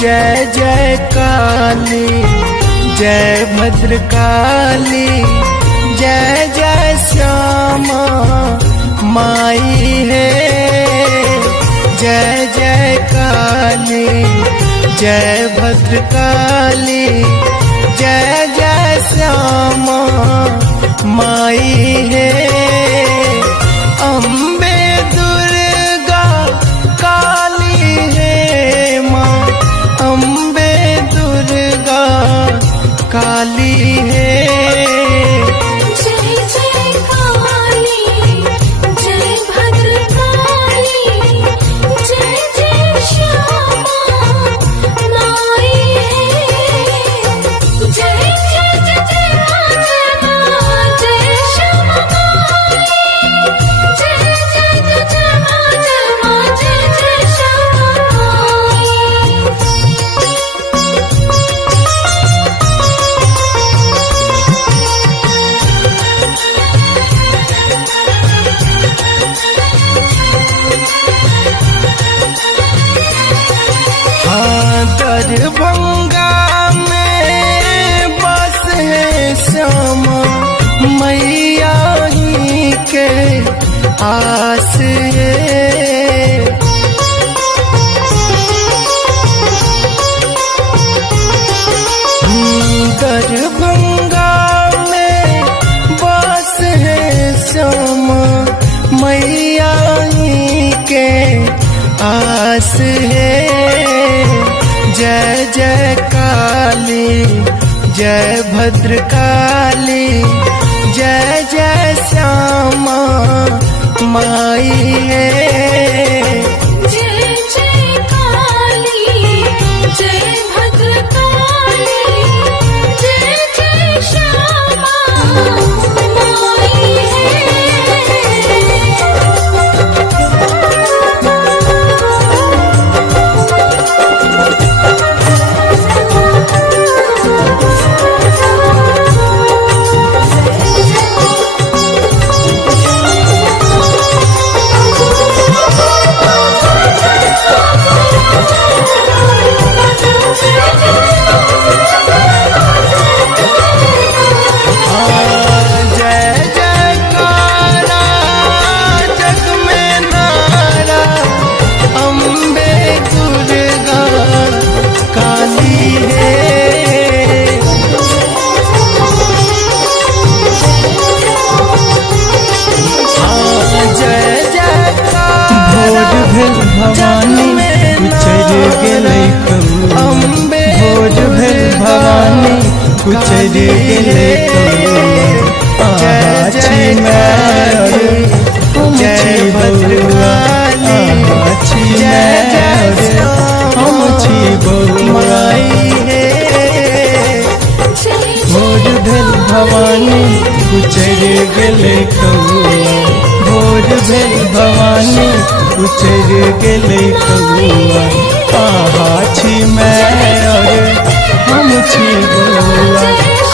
जय जय काली जय भद्रकाली जय जय श्यामा माई है। जय जय काली जय भद्रकाली जय जय श्यामा माई है। अम्बे दुर्गा काली है माँ, अम्बे दुर्गा काली है। जय जय काली जय भद्रकाली जय जय श्यामा माई है। जय जय जय जय माँ जय श्यामा माई। जय जय जय जय माँ जय जय श्यामा माई। दरभंगा में बस है श्यामा मैया ही के आस है। दरभंगा में बस है श्यामा मैया ही के आस है। जय जय काली जय भद्रकाली जय जय श्यामा माई है। जय जय काली जय भद्रकाली जय जय श्यामा माई है। भवानी उचर गेलै कौआ, भोर भेल भवानी उचर गेलै कौआ। आहा छी माय हम छी बौआ, आहा छी माय हम छी बौआ। भोर भेल भवानी उचर गेलै कौआ, भोर भेल भवानी उचर गेलै कौआ। आहा छी माय हम छी बौआ।